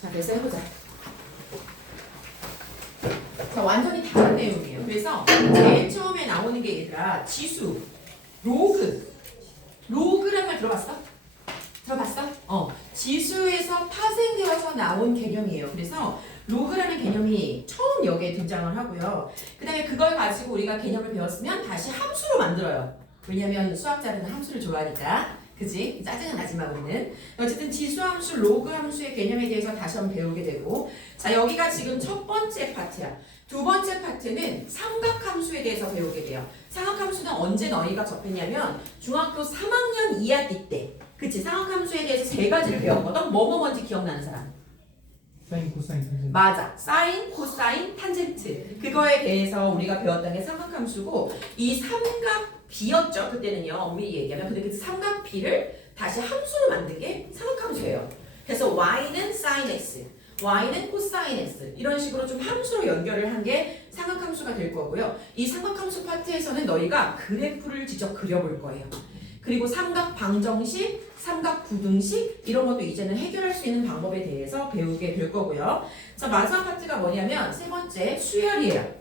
자, 그래서 해보자. 자, 완전히 다른 내용이에요. 그래서 제일 처음에 나오는 게 얘들아, 지수, 로그. 로그란 말 들어봤어? 들어봤어? 지수에서 파생되어서 나온 개념이에요. 그래서 로그라는 개념이 처음 여기에 등장을 하고요. 그 다음에 그걸 가지고 우리가 개념을 배웠으면 다시 함수로 만들어요. 왜냐면 수학자들은 함수를 좋아하니까. 그지? 짜증은 나지만 우리는. 어쨌든 지수함수, 로그함수의 개념에 대해서 다시 한번 배우게 되고, 자, 여기가 지금 첫 번째 파트야. 두 번째 파트는 삼각함수에 대해서 배우게 돼요. 삼각함수는 언제 너희가 접했냐면 중학교 3학년 2학기 때. 그치? 삼각함수에 대해서 세 가지를 배웠거든. 뭐뭐 뭔지 기억나는 사람? 사인, 코사인, 탄젠트. 맞아. 사인, 코사인, 탄젠트. 그거에 대해서 우리가 배웠던 게 삼각함수고, 이 삼각비였죠. 그때는요. 엄밀히 얘기하면. 근데 그 삼각비를 다시 함수로 만든 게 삼각함수예요. 그래서 y는 sin x, y는 코사인 x 이런 식으로 좀 함수로 연결을 한 게 삼각함수가 될 거고요. 이 삼각함수 파트에서는 너희가 그래프를 직접 그려볼 거예요. 그리고 삼각 방정식, 삼각 부등식 이런 것도 이제는 해결할 수 있는 방법에 대해서 배우게 될 거고요. 자, 마지막 파트가 뭐냐면 세 번째 수열이에요.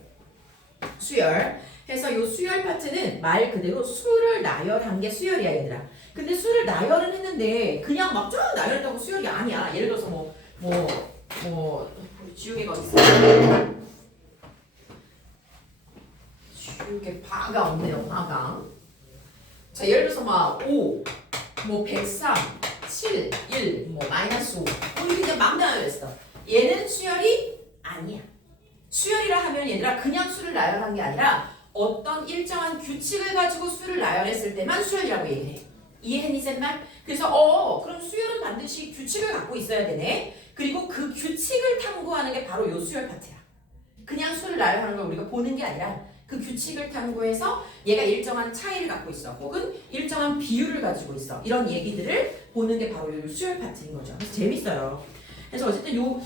수열. 해서 이 수열 파트는 말 그대로 수를 나열한 게 수열이야, 얘들아. 근데 수를 나열은 했는데 그냥 막 쫙 나열했다고 수열이 아니야. 예를 들어서 우리 지우개가 어디 있어? 지우개 바가 없네요, 바가. 자, 예를 들어서 막 5, 103, 7, 1, 마이너스 5 이렇게 그냥 막 나열했어. 얘는 수열이 아니야. 수열이라 하면 얘들아 그냥 수를 나열한 게 아니라 어떤 일정한 규칙을 가지고 수를 나열했을 때만 수열이라고 얘기를 해. 이해했니, 쌤말? 그래서 그럼 수열은 반드시 규칙을 갖고 있어야 되네. 그리고 그 규칙을 탐구하는 게 바로 요 수열 파트야. 그냥 수를 나열하는 걸 우리가 보는 게 아니라 그 규칙을 탐구해서 얘가 일정한 차이를 갖고 있어. 혹은 일정한 비율을 가지고 있어. 이런 얘기들을 보는 게 바로 요 수열 파트인 거죠. 그래서 재밌어요. 그래서 어쨌든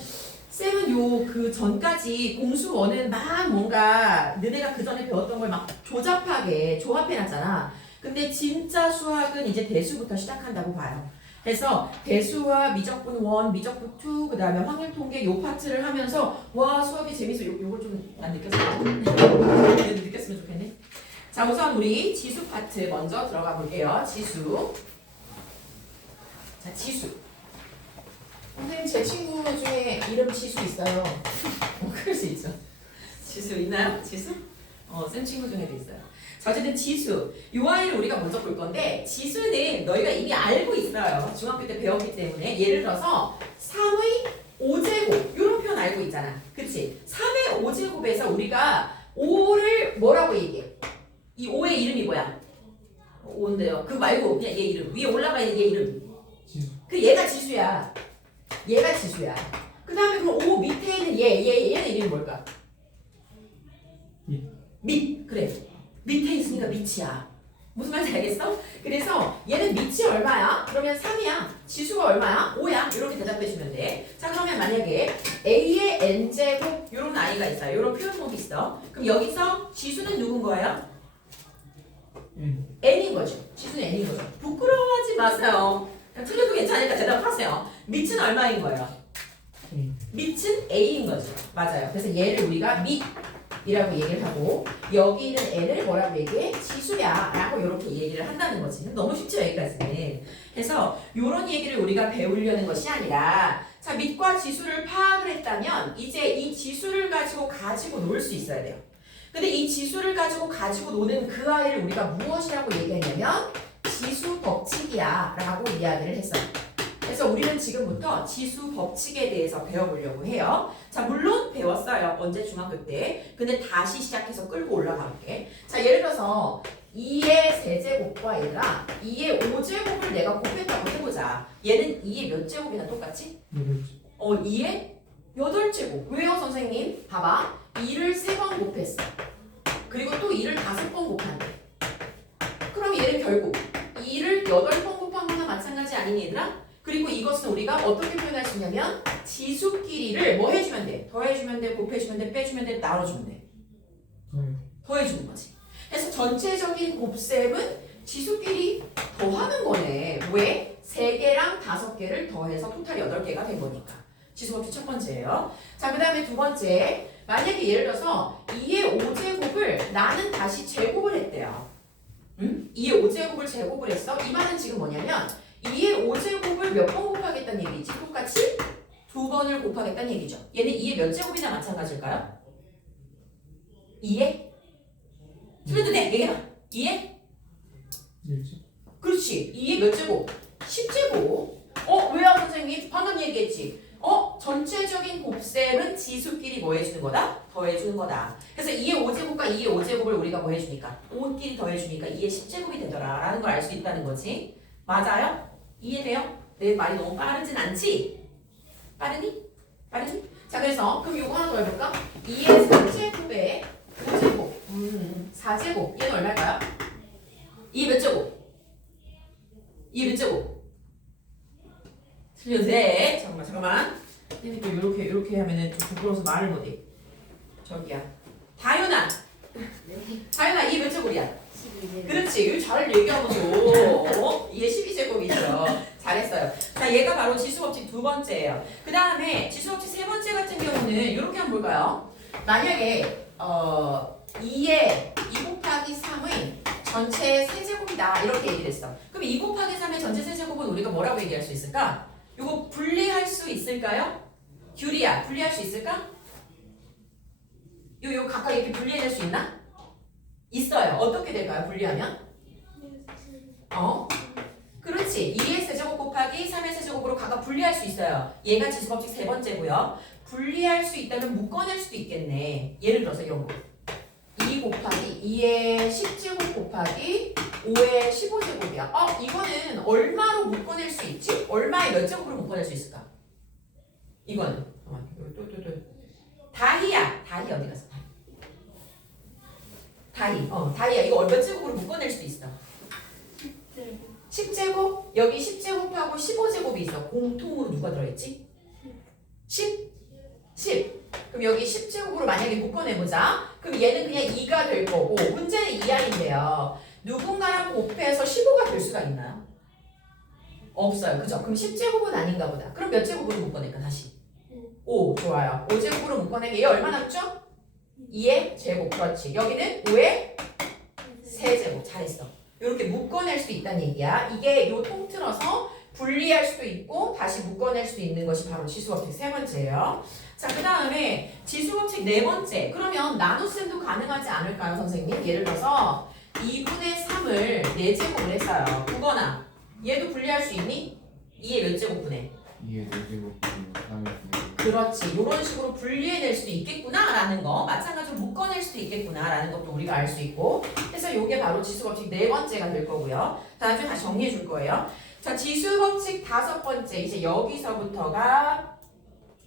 쌤은 그 전까지 공수1은 막 뭔가 너네가 그 전에 배웠던 걸 막 조잡하게 조합해놨잖아. 근데 진짜 수학은 이제 대수부터 시작한다고 봐요. 그래서 대수와 미적분 1, 미적분 2, 그 다음에 확률통계 요 파트를 하면서 와 수학이 재밌어. 요걸 좀 안 느꼈어요. 그래도 느꼈으면 좋겠네. 자, 우선 우리 지수 파트 먼저 들어가 볼게요. 지수. 자, 지수. 선생님 제 친구 중에 이름 지수 있어요. 그럴 수 있죠. 지수 있나요? 지수? 쌤 친구 중에도 있어요. 자, 어쨌든 지수. 요 아이를 우리가 먼저 볼 건데 지수는 너희가 이미 알고 있어요. 중학교 때 배웠기 때문에. 예를 들어서 3의 5제곱 이런 표현 알고 있잖아. 그치? 3의 5제곱에서 우리가 5를 뭐라고 얘기해? 이 5의 이름이 뭐야? 5인데요. 그거 말고 그냥 얘 이름. 위에 올라가 있는 얘 이름. 지수. 그 얘가 지수야. 얘가 지수야. 그 다음에 그럼 5 밑에 있는 얘는 이름이 뭘까? 밑. 그래. 밑에 있으니까 밑이야. 무슨 말인지 알겠어? 그래서 얘는 밑이 얼마야? 그러면 3이야. 지수가 얼마야? 5야. 이렇게 대답해주면 돼. 자, 그러면 만약에 A의 N제곱 이런 아이가 있어요. 이런 표현목이 있어. 그럼 여기서 지수는 누군 거예요? N인 거죠. 지수는 N인 거죠. 부끄러워하지 마세요. 틀려도 괜찮으니까 대답하세요. 밑은 얼마인 거예요? 밑은 A인 거죠. 맞아요. 그래서 얘를 우리가 밑이라고 얘기를 하고 여기 있는 N을 뭐라고 얘기해? 지수야 라고 이렇게 얘기를 한다는 거지. 너무 쉽죠, 여기까지는. 그래서 이런 얘기를 우리가 배우려는 것이 아니라 자, 밑과 지수를 파악을 했다면 이제 이 지수를 가지고 놀 수 있어야 돼요. 근데 이 지수를 가지고 노는 그 아이를 우리가 무엇이라고 얘기했냐면 지수 법칙이야 라고 이야기를 했어요. 그래서 우리는 지금부터 지수 법칙에 대해서 배워보려고 해요. 자, 물론 배웠어요. 언제? 중학교 때. 근데 다시 시작해서 끌고 올라가 볼게. 자, 예를 들어서 2의 세제곱과 얘가 2의 5제곱을 내가 곱했다고 해보자. 얘는 2의 몇 제곱이나 똑같지? 2의 8제곱. 왜요, 선생님? 봐봐. 2를 3번 곱했어. 그리고 또 2를 5번 곱한대. 그럼 얘는 결국 2를 8번 곱한 거나 마찬가지 아니니 얘들아? 그리고 이것은 우리가 어떻게 표현할 수 있냐면 지수끼리를 뭐 해주면 돼? 더해주면 돼, 곱해주면 돼, 빼주면 돼, 나눠주면 돼. 더해주는 거지. 그래서 전체적인 곱셈은 지수끼리 더하는 거네. 왜? 3개랑 5개를 더해서 토탈이 8개가 된 거니까. 지수법칙 첫 번째예요. 자, 그 다음에 두 번째. 만약에 예를 들어서 2의 5제곱을 나는 다시 제곱을 했대요. 2의 5제곱을 제곱을 했어. 이 말은 지금 뭐냐면 2의 5제곱을 몇 번 곱하겠다는 얘기지? 똑같이 두 번을 곱하겠다는 얘기죠. 얘는 2의 몇 제곱이나 마찬가지일까요? 2의? 틀려도 돼. 얘기해봐. 2의? 1죠. 그렇지. 2의 몇 제곱? 10제곱. 왜요 선생님? 방금 얘기했지. 전체적인 곱셈은 지수끼리 뭐 해주는 거다? 더해주는 거다. 그래서 2의 5제곱과 2의 5제곱을 우리가 뭐 해주니까? 5끼리 더해주니까 2의 10제곱이 되더라 라는 걸 알 수 있다는 거지. 맞아요? 이해돼요? 내 말이 너무 빠르진 않지? 빠르니? 빠르니? 자, 그래서 그럼 요거 하나 더 해볼까? 2의 3제곱에 5제곱 4제곱 얘는 얼마일까요? 2의 몇 제곱? 2의 몇 제곱? 틀려도 돼. 잠깐만. 또 요렇게 하면은 좀 부끄러워서 말을 못해. 저기야. 다윤아. 다윤아, 2의 몇 제곱이야? 12제곱. 그렇지. 이거 잘 얘기하면서. 이게 12제곱이죠. 잘했어요. 자, 얘가 바로 지수법칙 두 번째예요. 그 다음에 지수법칙 세 번째 같은 경우는 이렇게 한번 볼까요? 만약에 2의 2 곱하기 3의 전체 세제곱이다 이렇게 얘기를 했어. 그럼 2 곱하기 3의 전체 세제곱은 우리가 뭐라고 얘기할 수 있을까? 이거 분리할 수 있을까요? 규리야, 분리할 수 있을까? 요 각각 이렇게 분리해낼 수 있나? 있어요. 어떻게 될까요? 분리하면? 그렇지. 2의 세제곱 곱하기 3의 세제곱으로 각각 분리할 수 있어요. 얘가 지수법칙 세 번째고요. 분리할 수 있다면 묶어낼 수도 있겠네. 예를 들어서 이런 거. 2 곱하기 2의 10제곱 곱하기 5의 15제곱이야. 이거는 얼마로 묶어낼 수 있지? 얼마의 몇 제곱으로 묶어낼 수 있을까? 이거는 다희야. 다희 어디 갔어? 다희야. 이거 몇 제곱으로 묶어낼 수도 있어? 10제곱? 여기 10제곱하고 15제곱이 있어. 공통으로 누가 들어있지? 10? 그럼 여기 10제곱으로 만약에 묶어내보자. 그럼 얘는 그냥 2가 될 거고 문제는 이하인데요. 누군가랑 곱해서 15가 될 수가 있나요? 없어요. 그죠? 그럼 10제곱은 아닌가 보다. 그럼 몇 제곱으로 묶어낼까 다시? 5. 좋아요. 5제곱으로 묶어내면 얘 얼마 남죠? 2의 제곱. 그렇지. 여기는 5의 세제곱. 잘했어. 이렇게 묶어낼 수 있다는 얘기야. 이게 요 통틀어서 분리할 수도 있고 다시 묶어낼 수 있는 것이 바로 지수법칙 세 번째예요. 자, 그 다음에 지수법칙 네 번째. 그러면 나눗셈도 가능하지 않을까요, 선생님? 예를 들어서 2분의 3을 4제곱을 했어요. 9거나 얘도 분리할 수 있니? 2의 몇 제곱분해? 2의 4제곱 3의 9제곱. 그렇지. 이런 식으로 분리해낼 수도 있겠구나라는 거. 마찬가지로 묶어낼 수도 있겠구나라는 것도 우리가 알 수 있고. 그래서 이게 바로 지수법칙 네 번째가 될 거고요. 나중에 다시 정리해 줄 거예요. 자, 지수법칙 다섯 번째. 이제 여기서부터가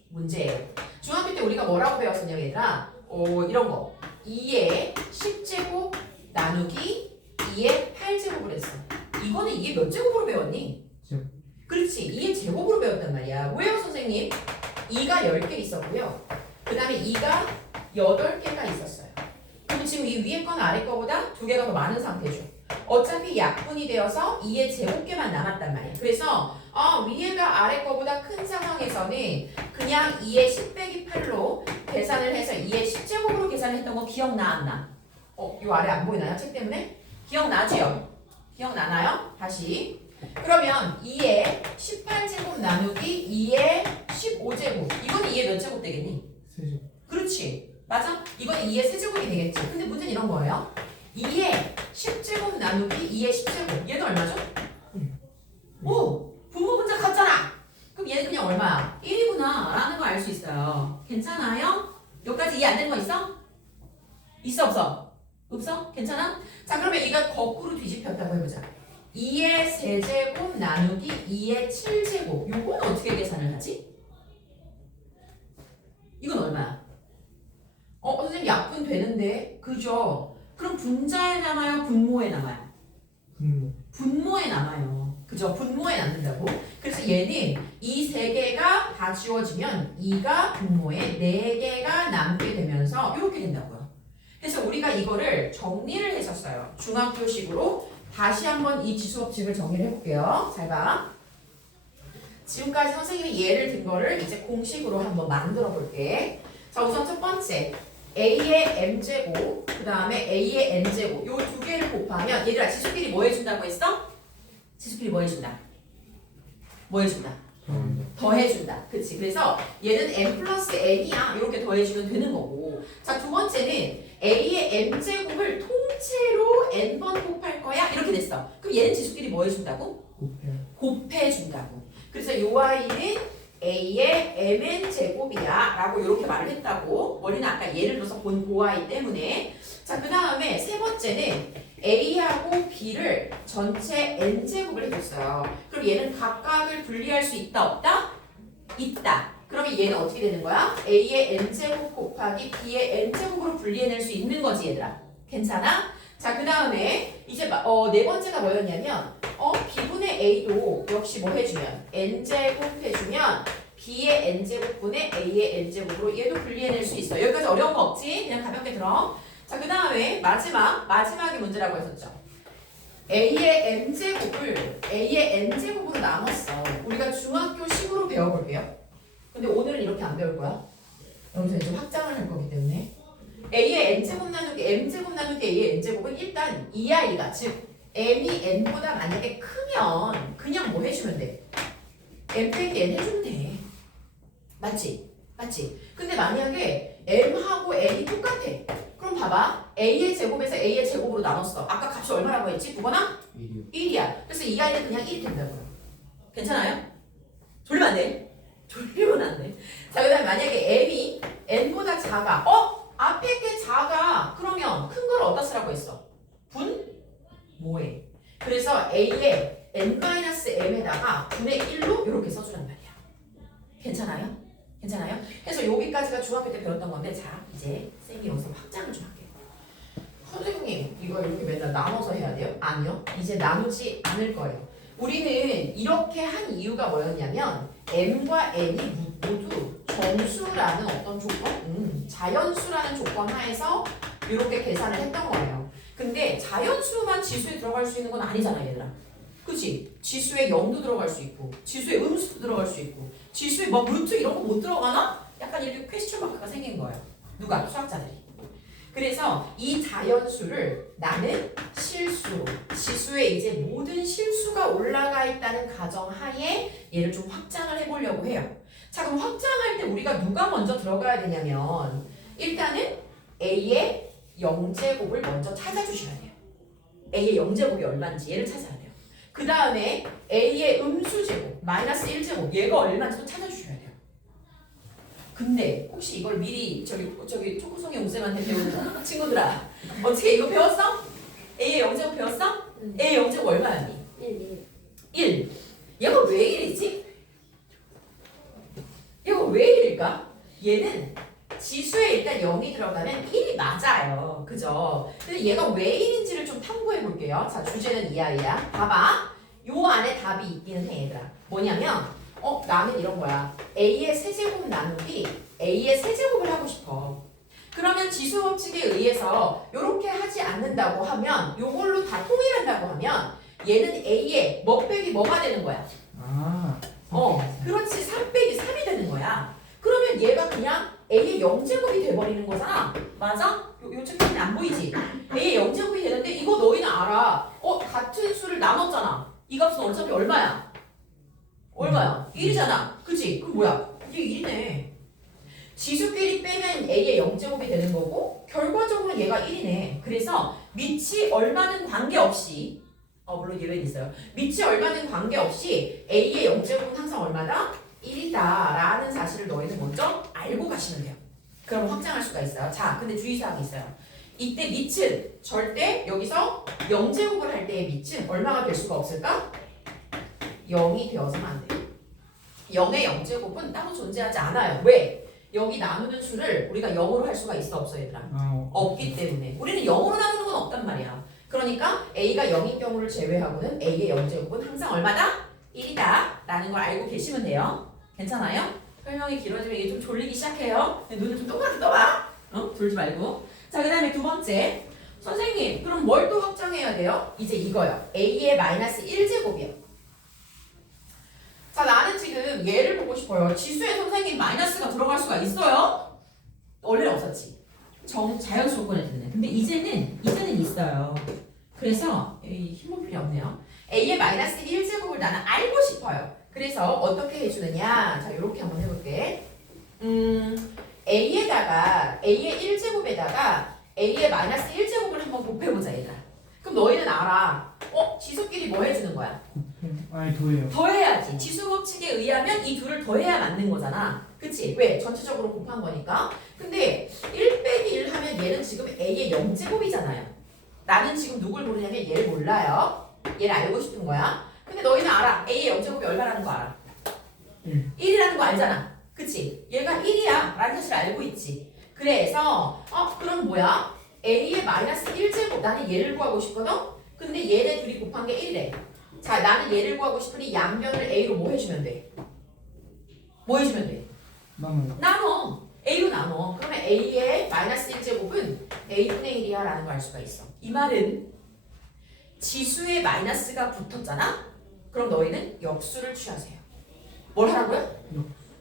문제예요. 중학교 때 우리가 뭐라고 배웠었냐, 얘들아? 이런 거. 2의 10제곱 나누기 2의 8제곱을 했어. 이거는 2의 몇 제곱으로 배웠니? 제곱. 그렇지. 2의 제곱으로 배웠단 말이야. 왜요, 선생님? 2가 10개 있었고요. 그 다음에 2가 8개가 있었어요. 그럼 지금 이 위에 거나 아래 거보다 2개가 더 많은 상태죠. 어차피 약분이 되어서 2의 제곱계만 남았단 말이야. 그래서 위에가 아래 거보다 큰 상황에서는 그냥 2의 10 빼기 8로 계산을 해서 2의 10제곱으로 계산했던 거 기억나 안 나? 요 아래 안 보이나요? 책 때문에? 기억나지요? 기억나나요? 다시. 그러면 2의 18제곱 나누기 2의 15제곱. 이건 2의 몇 제곱 되겠니? 세제곱. 그렇지. 맞아? 이건 2의 세제곱이 되겠지. 근데 문제는 이런 거예요. 2의 10제곱 나누기 2의 10제곱. 얘는 얼마죠? 오! 분모 분자 같잖아. 그럼 얘는 그냥 얼마야? 1이구나 라는 거 알 수 있어요. 괜찮아요? 여기까지 이해 안 되는 거 있어? 있어 없어? 없어? 괜찮아? 자, 그러면 얘가 거꾸로 뒤집혔다고 해보자. 2의 세제곱 나누기 2의 7제곱. 요건 어떻게 계산을 하지? 이건 얼마야? 선생님 약분 되는데. 그죠? 그럼 분자에 남아요? 분모에 남아요? 분모. 분모에 남아요. 그죠? 분모에 남는다고. 그래서 얘는 이 세 개가 다 지워지면 2가 분모에 4개가 남게 되면서 이렇게 된다고요. 그래서 우리가 이거를 정리를 했었어요. 중학교식으로. 다시 한번 이 지수법칙을 정리를 해볼게요. 잘 봐. 지금까지 선생님이 예를 든 거를 이제 공식으로 한번 만들어 볼게. 자, 우선 첫 번째. A의 M제곱, 그 다음에 A의 N제곱. 요 두 개를 곱하면, 얘들아, 지수끼리 뭐 해준다고 했어? 지수끼리 뭐 해준다? 뭐 해준다? 더해준다. 그치? 그래서 얘는 M 플러스 N이야. 이렇게 더해주면 되는 거고. 자, 두 번째는 A의 M제곱을 통째로 N번 곱할 거야. 이렇게 됐어. 그럼 얘는 지수끼리 뭐 해준다고? 곱해준다고. 그래서 요 아이는 A의 Mn 제곱이야 라고 이렇게 말을 했다고. 머리는 아까 예를 들어서 본 그 아이 때문에. 자, 그 다음에 세 번째는 A하고 B를 전체 N제곱을 해줬어요. 그럼 얘는 각각을 분리할 수 있다 없다? 있다. 그러면 얘는 어떻게 되는 거야? A의 N제곱 곱하기 B의 N제곱으로 분리해낼 수 있는 거지 얘들아. 괜찮아? 자, 그 다음에 이제 네 번째가 뭐였냐면 B분의 A도 역시 뭐 해주면 N제곱 해주면 B의 N제곱분의 A의 N제곱으로 얘도 분리해낼 수 있어. 여기까지 어려운 거 없지? 그냥 가볍게 들어. 자, 그 다음에 마지막이 문제라고 했었죠. A의 M제곱을 A의 N제곱으로 나눴어. 우리가 중학교 식으로 배워볼게요. 근데 오늘은 이렇게 안 배울 거야. 여기서 이제 확장을 할 거기 때문에 A의 N제곱 나누기 M제곱 나누기 A의 N제곱은 일단 이 아이가 즉 M이 N보다 만약에 크면 그냥 뭐 해주면 돼? M 빼기 N 해주면 돼. 맞지? 맞지? 근데 만약에 M하고 N이 똑같아. 그럼 봐봐. A의 제곱에서 A의 제곱으로 나눴어. 아까 값이 얼마라고 했지? 9번아? 1이야. 그래서 이 아이는 그냥 1이 된다고요. 괜찮아요? 졸리면 안 돼. 졸리면 안 돼. 자, 그 다음에 만약에 M이 N보다 작아. 앞에 게 작아. 그러면 큰 걸 어디다 쓰라고 했어? 뭐해? 그래서 A의 N-M에다가 분의 1로 이렇게 써주란 말이야. 괜찮아요? 괜찮아요? 그래서 여기까지가 중학교 때 배웠던 건데 자, 이제 쌤이 여기서 확장을 좀 할게요. 선생님, 이거 이렇게 맨날 나눠서 해야 돼요? 아니요. 이제 나누지 않을 거예요. 우리는 이렇게 한 이유가 뭐였냐면 M과 N이 모두 정수라는 어떤 조건? 자연수라는 조건 하에서 이렇게 계산을 했던 거예요. 근데 자연수만 지수에 들어갈 수 있는 건 아니잖아, 얘들아. 그치? 지수에 0도 들어갈 수 있고 지수에 음수도 들어갈 수 있고 지수에 뭐 루트 이런 거 못 들어가나? 약간 이렇게 퀘스천 마크가 생긴 거예요. 누가? 수학자들이. 그래서 이 자연수를 나는 실수로 지수에 이제 모든 실수가 올라가 있다는 가정하에 얘를 좀 확장을 해보려고 해요. 자, 그럼 확장할 때 우리가 누가 먼저 들어가야 되냐면 일단은 A의 0제곱을 먼저 찾아주셔야 돼요. A의 0제곱이 얼마인지 얘를 찾아야 돼요. 그 다음에 A의 음수제곱 마이너스 1제곱 얘가 얼마인지도 찾아주셔야 돼요. 근데 혹시 이걸 미리 저기 초코송이 옹쌤한테 배우는 친구들아 어떻게 이거 배웠어? A의 0제곱 배웠어? A의 0제곱 얼마였니? 1. 얘가 왜 1이지? 얘가 왜 1일까? 얘는 지수에 일단 0이 들어가면 1이 맞아요. 그죠? 근데 얘가 왜 1인지를 좀 탐구해 볼게요. 자, 주제는 이 아이야. 봐봐. 요 안에 답이 있기는 해, 얘들아. 뭐냐면 나는 이런 거야. A의 세제곱 나누기 A의 세제곱을 하고 싶어. 그러면 지수 법칙에 의해서 이렇게 하지 않는다고 하면 요걸로 다 통일한다고 하면 얘는 A의 뭐 빼기 뭐가 되는 거야? 그렇지. 3 빼기 3이 되는 거야. 그러면 얘가 그냥 A의 0제곱이 돼버리는 거잖아. 맞아? 요 책상에 안 보이지? A의 0제곱이 되는데 이거 너희는 알아. 같은 수를 나눴잖아. 이 값은 어차피 얼마야? 얼마야? 1이잖아. 그치? 그럼 뭐야? 이게 1이네. 지수끼리 빼면 A의 0제곱이 되는 거고 결과적으로 얘가 1이네. 그래서 밑이 얼마는 관계없이 물론 예외는 있어요. 밑이 얼마는 관계없이 A의 0제곱은 항상 얼마다? 1이다 라는 사실을 너희는 먼저 알고 가시면 돼요. 그럼 확장할 수가 있어요. 자, 근데 주의사항이 있어요. 이때 밑은 절대 여기서 0제곱을 할 때의 밑은 얼마가 될 수가 없을까? 0이 되어서는 안 돼요. 0의 0제곱은 따로 존재하지 않아요. 왜? 여기 나누는 수를 우리가 0으로 할 수가 있어 없어 얘들아? 없기 때문에 우리는 0으로 나누는 건 없단 말이야. 그러니까 A가 0인 경우를 제외하고는 A의 0제곱은 항상 얼마다? 1이다 라는 걸 알고 계시면 돼요. 괜찮아요? 설명이 길어지면 이게 좀 졸리기 시작해요. 눈을 좀 동그랗게 떠봐. 졸지 말고. 자, 그 다음에 두 번째. 선생님, 그럼 뭘 또 확장해야 돼요? 이제 이거요. A의 마이너스 1제곱이요. 자, 나는 지금 우리는 얘를 보고 싶어요. 지수에 선생님 마이너스가 들어갈 수가 있어요? 원래는 없었지. 자연수 조건에 드네. 근데 이제는 있어요. 그래서 힘은 필요 없네요. A의 마이너스 1제곱을 나는 알고 싶어요. 그래서 어떻게 해주느냐? 자, 이렇게 한번 해볼게. A에다가 A의 1제곱에다가 A의 마이너스 1제곱을 한번 곱해보자 얘들아. 그럼 너희는 알아. 지수끼리 뭐 해주는 거야? 아니 더해요. 더해야지. 지수 법칙에 의하면 이 둘을 더해야 맞는 거잖아. 그치? 왜? 전체적으로 곱한 거니까. 근데 1 빼기 1 하면 얘는 지금 A의 0제곱이잖아요. 나는 지금 누굴 모르냐면 얘를 몰라요. 얘를 알고 싶은 거야. 근데 너희는 알아. A의 0제곱이 얼마라는 거 알아? 1이라는 거 알잖아. 그치? 얘가 1이야 라는 사실 알고 있지. 그래서 그럼 뭐야? A의 마이너스 1제곱. 나는 얘를 구하고 싶거든? 근데 얘네 둘이 곱한 게 1이래. 자, 나는 얘를 구하고 싶으니 양변을 A로 뭐 해주면 돼? 뭐 해주면 돼? 나눠. A로 나눠. 그러면 A의 마이너스 1제곱은 A분의 1이야 라는 걸 알 수가 있어. 이 말은 지수에 마이너스가 붙었잖아? 그럼 너희는 역수를 취하세요. 뭘 하라고요?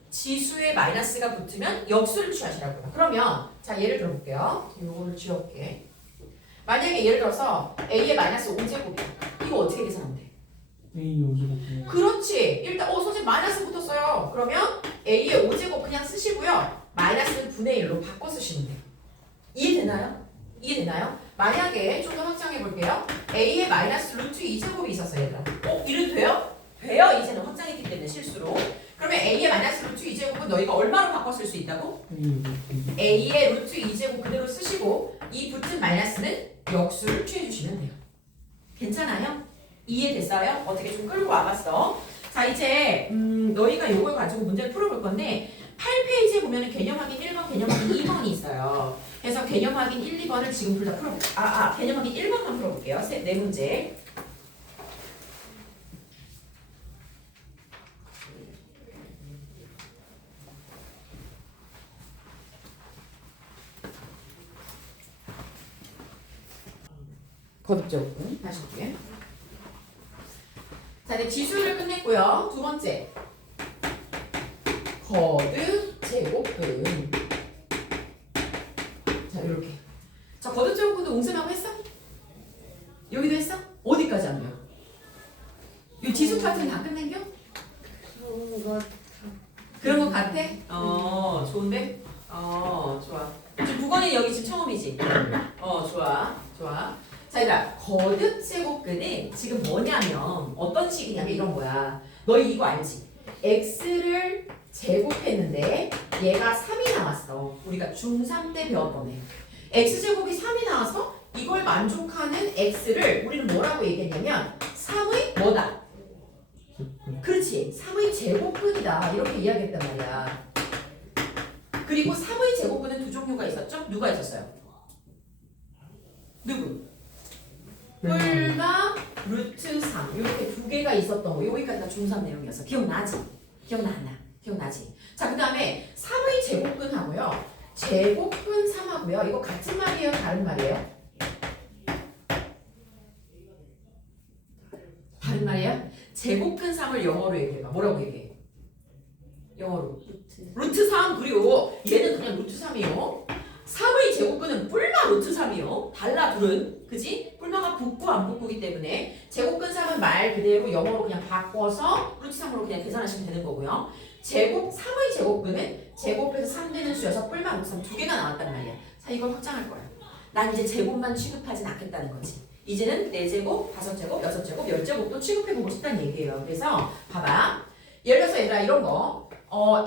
지수에 마이너스가 붙으면 역수를 취하시라고요. 그러면 자 예를 들어볼게요. 이거를 지울게. 만약에 예를 들어서 A의 마이너스 5제곱이야. 이거 어떻게 계산하면 돼? A 5제곱. 그렇지. 일단 선생님 마이너스 붙었어요. 그러면 A의 5제곱 그냥 쓰시고요. 마이너스는 분의 1로 바꿔 쓰시면 돼요. 이해되나요? 이해되나요? 만약에 좀 더 확장해 볼게요. A의 마이너스 루트 2제곱이 있었어요. 얘들아. 이래도 돼요? 돼요. 이제는 확장했기 때문에 실수로. 그러면 A의 마이너스 루트 2제곱은 너희가 얼마로 바꿔 쓸 수 있다고? A의 루트 2제곱 그대로 쓰시고 이 붙은 마이너스는 역수를 취해 주시면 돼요. 괜찮아요? 이해됐어요? 어떻게 좀 끌고 와봤어? 자 이제 너희가 이걸 가지고 문제를 풀어볼 건데 8페이지에 보면 개념 확인 1번, 개념 확인 2번이 있어요. 그래서 개념 확인 1, 2번을 지금 둘 다 풀어볼게요. 개념 확인 1번만 풀어볼게요. 네 문제. 거듭적분 다시 볼게요. 자, 이제 지수를 끝냈고요. 두 번째. 거듭 제곱근. 자, 이렇게. 자, 거듭 제곱근도 옹셈하고 했어? 여기도 했어? 어디까지 안 돼요? 이 지수 파트는 다 끝낸겨? 그런 거 같아? 좋은데? 좋아. 지금 9번이 여기 지금 처음이지? 좋아. 자, 얘들아, 거듭 제곱근은 지금 뭐냐면 어떤 식이냐면 이런 거야. 너희 이거 알지? x를 제곱했는데 얘가 3이 나왔어. 우리가 중3 때 배웠던 애. x제곱이 3이 나와서 이걸 만족하는 x를 우리는 뭐라고 얘기했냐면 3의 뭐다? 그렇지. 3의 제곱근이다. 이렇게 이야기했단 말이야. 그리고 3의 제곱근은 두 종류가 있었죠? 누가 있었어요? 누구? 뿔마 루트 3 이렇게 두 개가 있었던 거. 여기까지가 중3 내용이었어. 기억나지? 기억나지? 자, 그 다음에 3의 제곱근하고요. 제곱근 3하고요. 이거 같은 말이에요? 다른 말이에요? 다른 말이에요? 제곱근 3을 영어로 얘기해봐. 뭐라고 얘기해? 영어로 루트 3. 그리고 얘는 그냥 루트 3이요. 3의 제곱근은 뿔마 루트 3이요. 달라 둘은. 그지? 뿔마가 붙고 안 붙고기 때문에 제곱근 3은 말 그대로 영어로 그냥 바꿔서 루트 3으로 그냥 계산하시면 되는 거고요. 3의 제곱근은 제곱해서 3 되는 수여서 뿔마 루트 3 두 개가 나왔단 말이야. 자, 이걸 확장할 거야. 난 이제 제곱만 취급하진 않겠다는 거지. 이제는 4제곱, 5제곱, 6제곱, 10제곱도 취급해보고 싶다는 얘기예요. 그래서 봐봐. 예를 들어서 얘들아 이런 거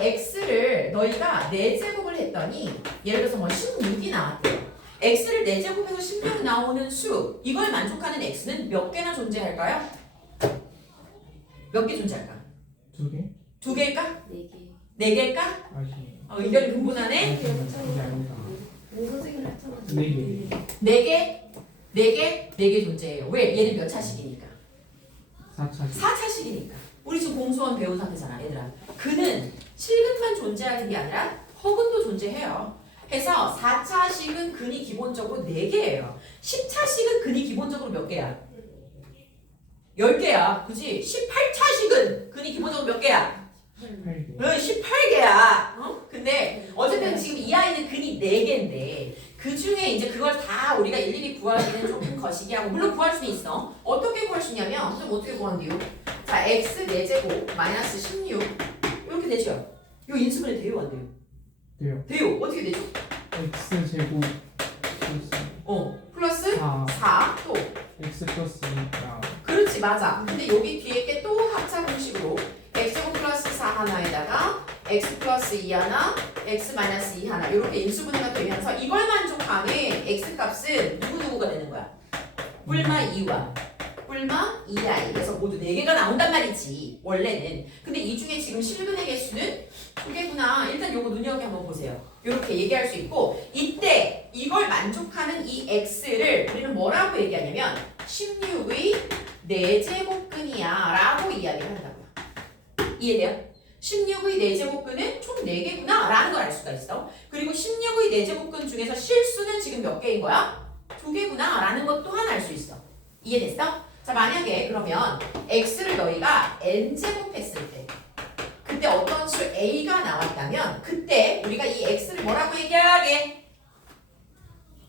x를 너희가 4제곱을 했더니 예를 들어서 뭐 16이 나왔대요. x를 4제곱해서 16 나오는 수 이걸 만족하는 x는 몇 개나 존재할까요? 몇 개 존재할까? 2개? 2개일까? 4개. 4개일까? 아시. 의견이 분분하네? 선생님 했잖아. 4개. 4개? 4개 존재해요. 왜? 얘는 몇 차식이니까? 4차식. 4차식이니까. 우리 지금 공수원 배운 상태잖아, 얘들아. 그는 실근만 존재하는 게 아니라 허근도 존재해요. 해서 4차식은 근이 기본적으로 4개예요. 10차식은 근이 기본적으로 몇 개야? 10개야. 그지? 18차식은 근이 기본적으로 몇 개야? 18개. 18개야. 근데 어쨌든 지금 이 아이는 근이 4개인데 그 중에 이제 그걸 다 우리가 일일이 구하기는 조금 거시기하고 물론 구할 수는 있어. 어떻게 구할 수 있냐면 선생님 어떻게 구한대요? 자 x 4제곱 마이너스 16 이렇게 되죠? 요 인수분해 돼요 안 돼요? 돼요. 돼요. 어떻게 되죠? x 제곱 플러스 플러스 4 4 또 x 플러스 2가 그렇지 맞아. 근데 여기 뒤에 게 또 합차 공식으로 x제곱 플러스 4 하나에다가 x 플러스 2 하나, x 마이너스 2 하나 이렇게 인수분해가 되면서 이걸 만족하는 x 값은 누구누구가 되는 거야? 뿔마 2와 뿔마 2i 그래서 모두 4개가 나온단 말이지 원래는. 근데 이 중에 지금 실근의 개수는 2개구나. 일단 요거 눈여겨 한번 보세요. 이렇게 얘기할 수 있고 이때 이걸 만족하는 이 x를 우리는 뭐라고 얘기하냐면 16의 4제곱근이야 라고 이야기를 한다고요. 이해돼요? 16의 4제곱근은 총 4개구나 라는 걸 알 수가 있어. 그리고 16의 4제곱근 중에서 실수는 지금 몇 개인 거야? 2개구나 라는 것 또한 알 수 있어. 이해됐어? 자 만약에 그러면 x를 너희가 n제곱 했을 때 그때 어떤 수 a가 나왔다면 그때 우리가 이 x를 뭐라고 얘기하게?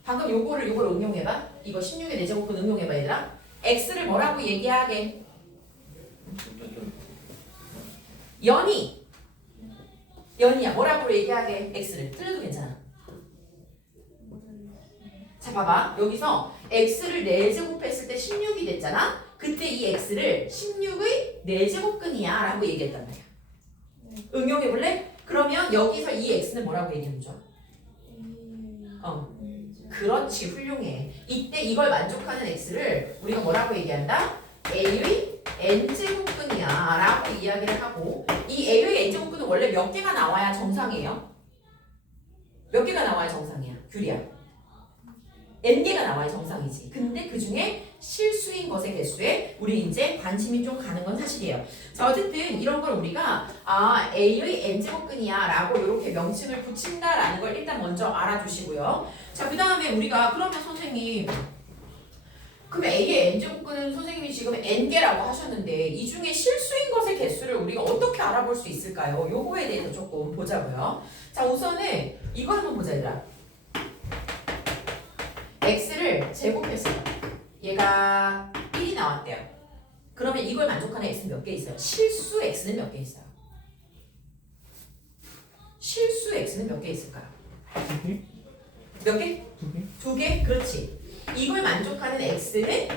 방금 요거를 응용해봐. 이거 16의 4제곱근 응용해봐 얘들아. x를 뭐라고 얘기하게? 연이야. 뭐라고 얘기하게? x를 틀려도 괜찮아. 자 봐봐. 여기서 x를 4제곱했을 때 16이 됐잖아. 그때 이 x를 16의 4제곱근이야 라고 얘기했단 말이야. 응용해볼래? 그러면 여기서 이 x는 뭐라고 얘기하면 좋아? 그렇지 훌륭해. 이때 이걸 만족하는 x를 우리가 뭐라고 얘기한다? a의 n제곱근이야 라고 이야기를 하고 이 a의 n제곱근은 원래 몇 개가 나와야 정상이에요? 몇 개가 나와야 정상이야? 규리야 n개가 나와야 정상이지. 근데 그 중에 실수인 것의 개수에 우리 이제 관심이 좀 가는 건 사실이에요. 자 어쨌든 이런 걸 우리가 a의 n제곱근이야 라고 이렇게 명칭을 붙인다라는 걸 일단 먼저 알아두시고요. 자 그 다음에 우리가 그러면 선생님 그럼 a의 n제곱근은 선생님이 지금 n개라고 하셨는데 이 중에 실수인 것의 개수를 우리가 어떻게 알아볼 수 있을까요? 요거에 대해서 조금 보자고요. 자 우선은 이거 한번 보자 얘들아. x를 제곱했어요. 얘가 1이 나왔대요. 그러면 이걸 만족하는 x는 몇 개 있어요? 실수 x는 몇 개 있어요? 실수 x는 몇 개 있을까요? 2개? 몇 개? 2개? 2개? 그렇지. 이걸 만족하는 x는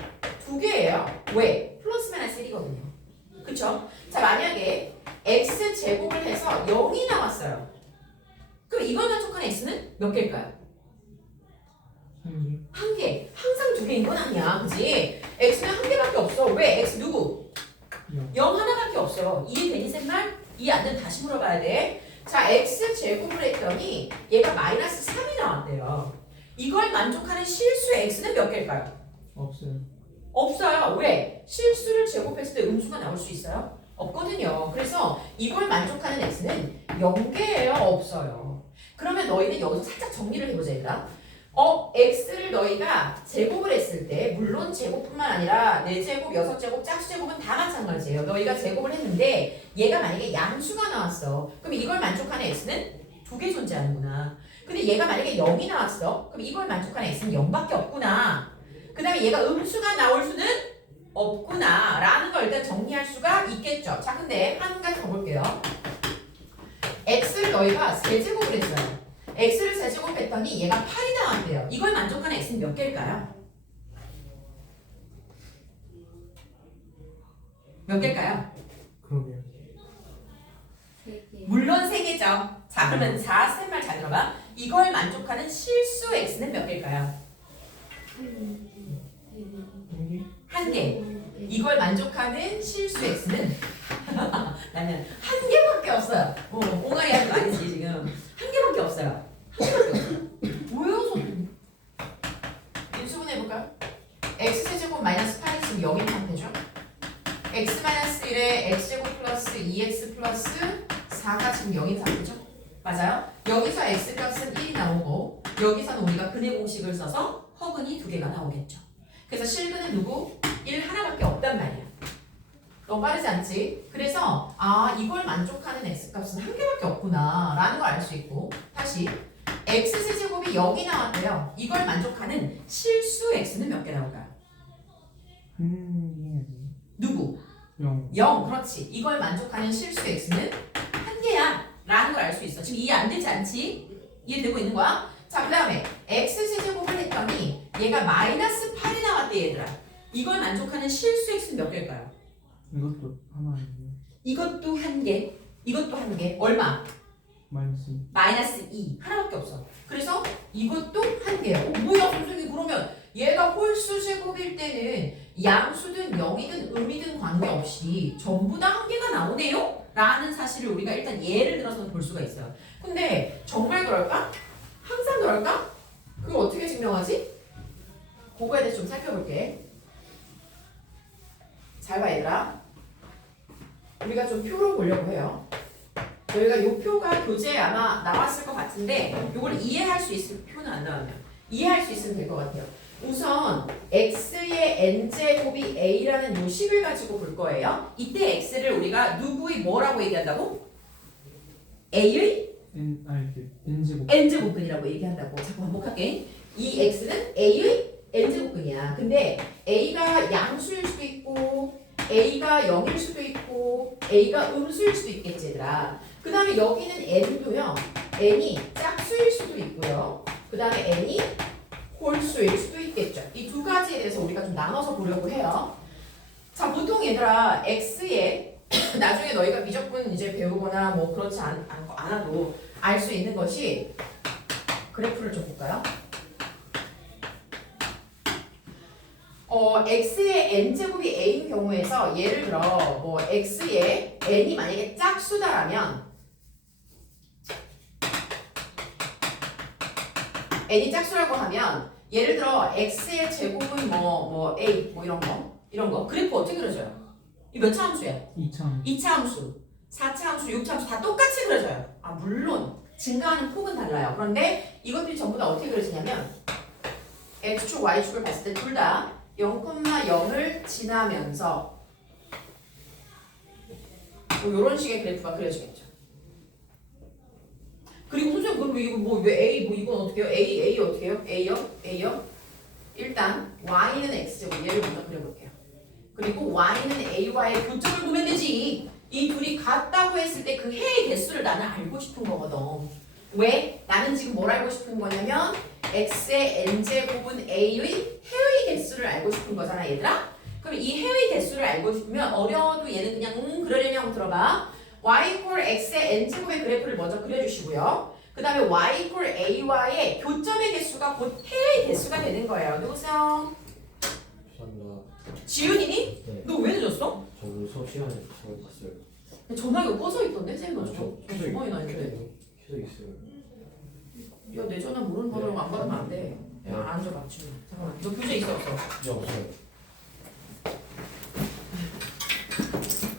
2개예요. 왜? 플러스 마이너스 1이거든요. 그쵸? 자 만약에 x 제곱을 해서 0이 나왔어요. 그럼 이걸 만족하는 x는 몇 개일까요? 1개. 한 개. 항상 2개인 건 아니야. 그지? x는 한 개밖에 없어. 왜? x 누구? 0 하나밖에 없어. 이해되니 쌤말? 이해 안 되면 다시 물어봐야 돼. 자 x 제곱을 했더니 얘가 마이너스 3이 나왔대요. 이걸 만족하는 실수의 x는 몇 개일까요? 없어요. 없어요. 왜? 실수를 제곱했을 때 음수가 나올 수 있어요? 없거든요. 그래서 이걸 만족하는 x는 0개예요? 없어요. 그러면 너희는 여기서 살짝 정리를 해보자 얘들아. x를 너희가 제곱을 했을 때 물론 제곱뿐만 아니라 4제곱, 6제곱, 짝수제곱은 다 마찬가지예요. 너희가 제곱을 했는데 얘가 만약에 양수가 나왔어. 그럼 이걸 만족하는 x는 2개 존재하는구나. 근데 얘가 만약에 0이 나왔어. 그럼 이걸 만족하는 x는 0밖에 없구나. 그 다음에 얘가 음수가 나올 수는 없구나 라는 걸 일단 정리할 수가 있겠죠. 자 근데 한 가지 더 볼게요. x를 너희가 세제곱을 했어요. x를 세제곱했더니 얘가 8이 나왔대요. 이걸 만족하는 x는 몇 개일까요? 몇 개일까요? 그러게요. 물론 3개죠. 자 그러면 4, 쌤말 잘 들어봐. 이걸 만족하는 실수 x는 몇 개일까요? 1개? 1개. 이걸 만족하는 실수 x는 나는 1개밖에 없어요. 옹알이 하는 거 아니지 지금. 1개밖에 없어요. 1개밖에 없어요. 뭐예요 선생님? 인수분해해볼까요? x제곱 마이너스 8이 지금 0인 상태죠? x 마이너스 1에 x제곱 플러스 2x 플러스 4가 지금 0인 상태죠? 맞아요? 여기서 x값은 1이 나오고 여기서는 우리가 근의 공식을 써서 허근이 2개가 나오겠죠. 그래서 실근은 누구? 1 하나밖에 없단 말이야. 너무 빠르지 않지? 그래서 이걸 만족하는 x값은 한 개밖에 없구나 라는 걸 알 수 있고 다시 x세제곱이 0이 나왔대요. 이걸 만족하는 실수 x는 몇 개 나올까요? 한 개. 누구? 0. 0 그렇지. 이걸 만족하는 실수 x는 한 개야 라는 걸 알 수 있어. 지금 이해 안 되지 않지? 이해되고 있는 거야? 자 그 다음에 x세제곱을 했더니 얘가 마이너스 8이 나왔대 얘들아. 이걸 만족하는 실수 x는 몇 개일까요? 이것도 하나 아니에요. 이것도 한 개, 이것도 한 개. 얼마? 마이너스. 마이너스 2. 하나밖에 없어. 그래서 이것도 한 개야. 뭐야 선생님 그러면 얘가 홀수 제곱일 때는 양수든 0이든 음이든 관계없이 전부 다 한 개가 나오네요? 라는 사실을 우리가 일단 예를 들어서 볼 수가 있어요. 근데 정말 그럴까? 항상 그럴까? 그걸 어떻게 증명하지? 그거에 대해서 좀 살펴볼게. 잘 봐 얘들아. 우리가 좀 표로 보려고 해요. 저희가 이 표가 교재에 아마 나왔을 것 같은데 이걸 이해할 수 있을 표는 안 나왔네요. 이해할 수 있으면 될 것 같아요. 우선 x의 n제곱이 a라는 요식을 가지고 볼 거예요. 이때 x를 우리가 누구의 뭐라고 얘기한다고? a의 n제곱. n제곱근이라고 얘기한다고. 자꾸 반복할게. 이 x는 a의 n제곱근이야. 근데 a가 양수일 수도 있고 a가 0일 수도 있고 a가 음수일 수도 있겠지 얘들아. 그 다음에 여기는 n도요. n이 짝수일 수도 있고요. 그 다음에 n이 홀수일 수도 있겠죠. 이 두 가지에 대해서 우리가 좀 나눠서 보려고 해요. 자 보통 얘들아 x에 나중에 너희가 미적분 이제 배우거나 뭐 그렇지 않아도 알 수 있는 것이 그래프를 좀 볼까요? x의 n제곱이 a인 경우에서 예를 들어 뭐 x의 n이 만약에 짝수다라면 n이 짝수라고 하면 예를 들어 x의 제곱은 뭐 a 뭐 이런 거 그래프 어떻게 그려져요? 이 몇 차 함수야? 2차. 2차 함수, 4차 함수, 6차 함수 다 똑같이 그려져요. 물론 증가하는 폭은 달라요. 그런데 이것들이 전부 다 어떻게 그려지냐면 x축, y축을 봤을 때 둘 다 0,0을 지나면서 뭐 이런 식의 그래프가 그려지겠죠. 그리고 선생님 그럼 이거 왜 A 이건 어떻게 해요? A 어떻게 해요? A요? 일단 y는 x제곱 얘를 먼저 그려볼게요. 그리고 y는 a와의 교점을 보면 되지. 이 둘이 같다고 했을 때 그 해의 개수를 나는 알고 싶은 거거든. 왜? 나는 지금 뭘 알고 싶은 거냐면 x의 n제곱은 a의 해의 개수를 알고 싶은 거잖아 얘들아. 그럼 이 해의 개수를 알고 싶으면 어려워도 얘는 그냥 그러려면 들어봐. y equal x의 n제곱의 그래프를 먼저 그려주시고요. 그 다음에 y equal a와의 교점의 개수가 곧 해의 개수가 되는 거예요. 누구세요? 죄송합니다. 지윤이니? 네. 너 왜 늦었어? 저 오늘 수업 시간에 저걸 봤어요. 전화기가 꺼져 있던데? 쌤 너 켜져 주머니 나 있는데. 켜져 있어요. 야 내 전화 모르는 번호로 안 받으면 안 돼. 야 앉아봐 지금. 잠깐만. 너 교재 있어 없어? 진짜 없어요.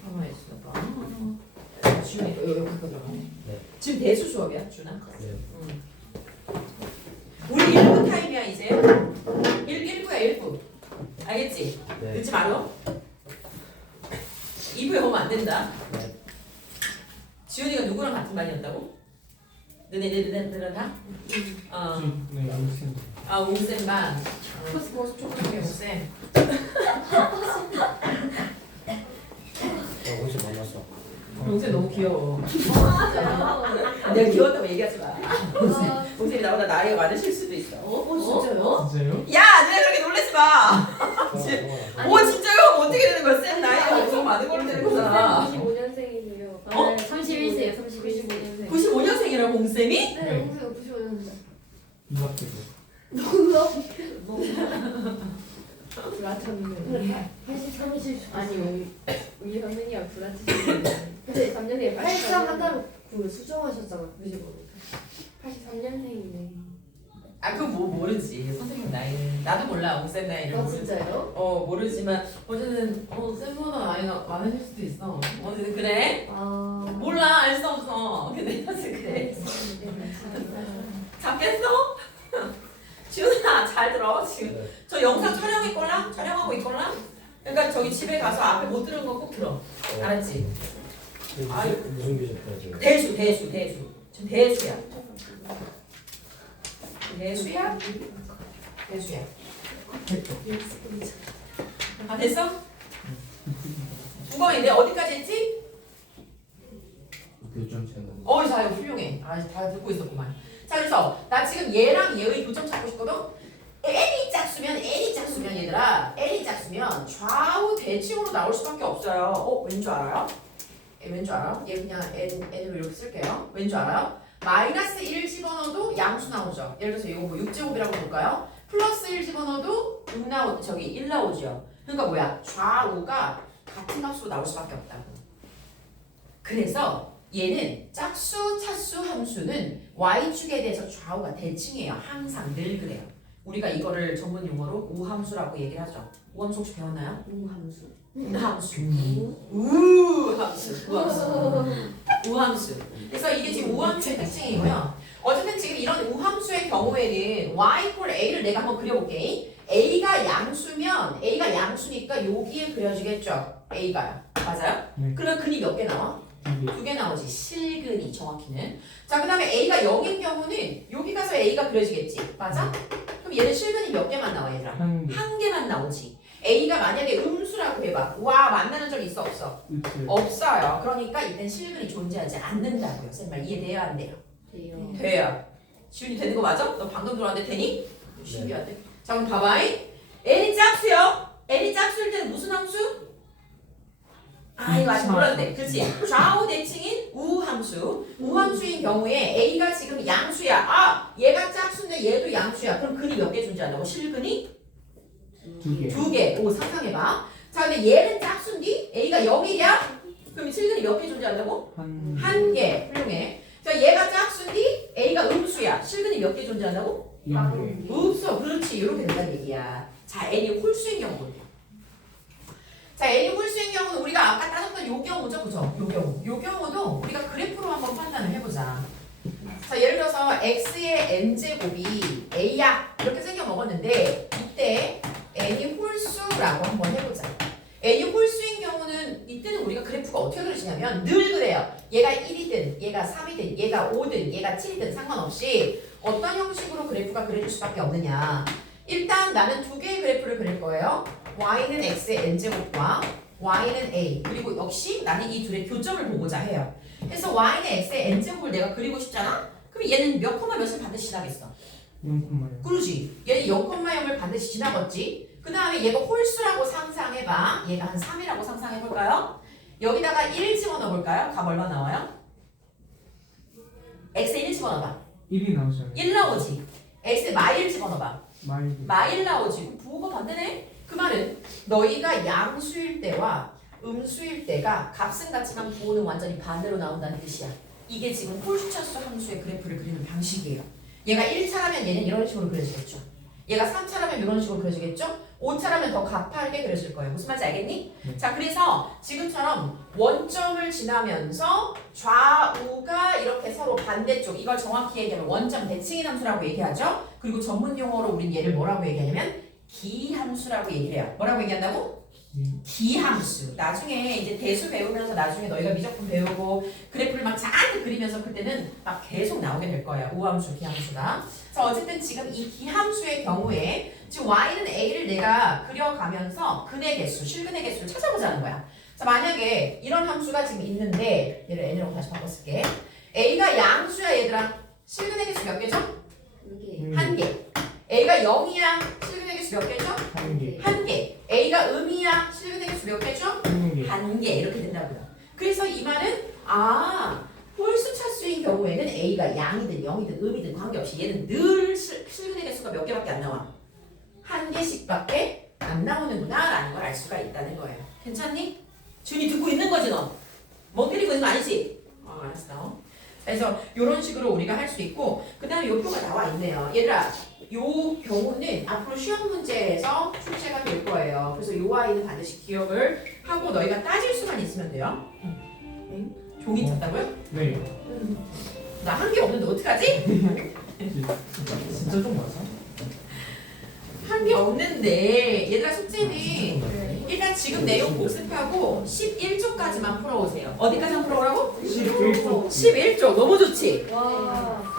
가만히 있어봐. 지윤이 너 여기 갖고 들어가네. 네. 지금 대수 수업이야 준아? 네. 응. 우리 1부 타임이야 이제. 1부야 1부. 알겠지? 네. 늦지 말어. 2부에 오면 안 된다. 네. 지훈이가 누구랑 같은 반이었다고? 너네 다? 네, 알겠습니다. 웅쌤 반. 코스모스 초등학교 웅쌤. 저 어디서 만났어? 웅쌤 너무 귀여워. 내가 귀여웠다고 얘기하지 마. 웅쌤이 나보다 나이가 많으실 수도 있어. 진짜요? 진짜요? 야, 너네 그렇게 놀라지 마. 어, 오, 진짜요? 어떻게 되는 거야? 쌤 나이가 엄청 많은 걸로 되는 거잖아. 95년생이세요. 어? 31세요. 95년생. 95년생이라고 웅쌤이? 네, 홍수가 95년생. 이학기도. 불안했는데. 30 아니 우리 선생님이랑 불안치시는데. 근데 3년생에 83 한다고 그 수정하셨잖아. 83년생이네. 그거 모르지. 선생님 나이는. 나도 몰라. 웅쌤 나이를. 아 모르지. 진짜요? 모르지만 어쨌든 쌤보다 나이가 많으실 수도 있어. 어쨌든 그래? 아 몰라. 알 수 없어. 근데 사실 그래. 잡겠어? 지훈아 잘 들어. 지금 네. 저 영상 촬영했걸랑? 촬영하고 있걸랑? 그러니까 저기 집에 가서 앞에 못 들은 거 꼭 들어. 알았지? 아유. 무슨 교재까지? 대수. 지금 대수야. 대수야? 대수야. 아 됐어? 중범인데 어디까지 했지? 교정 채널. 자 이거 훌륭해. 다 듣고 있었구만. 자 그래서 나 지금 얘랑 얘의 교점 찾고 싶거든. N이 짝수면 얘들아 N이 짝수면 좌우 대칭으로 나올 수밖에 없어요. 왠 줄 알아요? 왠 줄 알아요? 얘 그냥 N으로 이렇게 쓸게요. 왠 줄 알아요? 마이너스 1 집어넣어도 양수 나오죠. 예를 들어서 이거 뭐 6제곱이라고 볼까요? 플러스 1 집어넣어도 1 나오죠. 그러니까 뭐야? 좌우가 같은 값으로 나올 수밖에 없다고. 그래서 얘는 짝수, 차수, 함수는 y축에 대해서 좌우가 대칭이에요. 항상 늘 그래요. 우리가 이거를 전문 용어로 우함수라고 얘기를 하죠. 우함수 혹시 배웠나요? 우함수. 우함수. 우함수. 그래서 이게 지금 우함수의 특징이고요. 어쨌든 지금 이런 우함수의 경우에는 y equal a를 내가 한번 그려볼게. a가 양수니까 여기에 그려지겠죠. a가요. 맞아요? 네. 그러면 근이 몇 개 나와? 이게 2개 나오지. 실근이 정확히는. 자, 그 다음에 a가 0인 경우는 여기 가서 a가 그려지겠지. 맞아? 그럼 얘는 실근이 몇 개만 나와 얘들아? 한 개. 한 개만 나오지. a가 만약에 음수라고 해봐. 와 만나는 적 있어 없어? 있어요. 없어요. 그러니까 이땐 실근이 존재하지 않는다고요. 쌤말 이해돼요 안 돼요? 돼요. 돼요. 지훈이 되는 거 맞아? 너 방금 들어왔는데 되니? 신기하대. 자 그럼 봐봐잉. n이 짝수요. n이 짝수일 때는 무슨 함수? 이거 아직 몰랐네. 그렇지. 좌우 대칭인 우함수. 우함수인 경우에 a가 지금 양수야. 얘가 짝수인데 얘도 양수야. 그럼 근이 몇 개 존재한다고? 실근이? 2개. 2개. 오 상상해봐. 자 근데 얘는 짝수인데 a가 0이냐? 그럼 실근이 몇 개 존재한다고? 한 개. 훌륭해. 자 얘가 짝수인데 a가 음수야. 실근이 몇 개 존재한다고? 0개. 없어. 그렇지. 이렇게 된다는 얘기야. 자 n이 홀수인 경우 볼게요. 자 n이 홀수인 경우는 우리가 아까 따졌던 요 경우죠. 그죠? 요 경우도 우리가 그래프로 한번 판단을 해보자. 자 예를 들어서 x의 n제곱이 a야 이렇게 생겨 먹었는데 이때 n이 홀수라고 한번 해보자. n이 홀수인 경우는 이때는 우리가 그래프가 어떻게 그려지냐면 늘 그래요. 얘가 1이든 얘가 3이든 얘가 5든 얘가 7이든 상관없이 어떤 형식으로 그래프가 그려질 수밖에 없느냐. 일단 나는 두 개의 그래프를 그릴 거예요. y는 x의 n제곱과 y는 a. 그리고 역시 나는 이 둘의 교점을 보고자 해요. 그래서 y는 x의 n제곱을 내가 그리고 싶잖아? 그럼 얘는 몇 콤마 몇을 반드시 지나겠어? 0,0. 그러지. 얘는 0,0을 반드시 지나갔지. 그 다음에 얘가 홀수라고 상상해봐. 얘가 한 3이라고 상상해볼까요? 여기다가 1 집어넣어볼까요? 값 얼마 나와요? x에 1 집어넣어봐. 1이 나오잖아요. 1 나오지. x에 마일 집어넣어봐. 마일. 마일 나오지. 부호가 반대네. 그 말은 너희가 양수일 때와 음수일 때가 값은 같지만 부호는 완전히 반대로 나온다는 뜻이야. 이게 지금 홀수차수 함수의 그래프를 그리는 방식이에요. 얘가 1차라면 얘는 이런 식으로 그려지겠죠. 얘가 3차라면 이런 식으로 그려지겠죠. 5차라면 더 가파르게 그려질 거예요. 무슨 말인지 알겠니? 네. 자 그래서 지금처럼 원점을 지나면서 좌우가 이렇게 서로 반대쪽 이걸 정확히 얘기하면 원점 대칭인 함수라고 얘기하죠. 그리고 전문 용어로 우린 얘를 뭐라고 얘기하냐면 기함수라고 얘기를 해요. 뭐라고 얘기한다고? 기함수. 나중에 이제 대수 배우면서 나중에 너희가 미적분 배우고 그래프를 막 잔뜩 그리면서 그때는 막 계속 나오게 될 거야. 우함수, 기함수가. 자 어쨌든 지금 이 기함수의 경우에 지금 y는 a를 내가 그려가면서 근의 개수, 실근의 개수를 찾아보자는 거야. 자 만약에 이런 함수가 지금 있는데 얘를 n이라고 다시 바꿔쓸게. a가 양수야 얘들아. 실근의 개수 몇 개죠? 2개. 한 개. a가 0이야. 실근의 개수 몇 개죠? 1개. 한 개. a가 음이야. 실근의 개수 몇 개죠? 1개. 한 개. 이렇게 된다고요. 그래서 이 말은 홀수 차수인 경우에는 a가 양이든 0이든 음이든 관계없이 얘는 늘 실근의 개수가 몇 개밖에 안 나와. 한 개씩밖에 안 나오는구나 라는 걸 알 수가 있다는 거예요. 괜찮니? 준이 듣고 있는 거지 너? 멍 때리고 있는 거 아니지? 알았어. 그래서 이런 식으로 우리가 할 수 있고 그 다음에 요 표가 나와 있네요. 얘들아 요 경우는 앞으로 시험 문제에서 출제가 될 거예요. 그래서 요 아이는 반드시 기억을 하고 너희가 따질 수만 있으면 돼요. 응? 종이 쳤다고요? 네. 나 한 개 없는데 어떡하지? 진짜 좀 맞아? 한 개 없는데 얘들아 숙제는 일단 지금 내용 복습하고 11쪽까지만 풀어오세요. 어디까지만 풀어오라고? 11쪽 11쪽 너무 좋지? 와.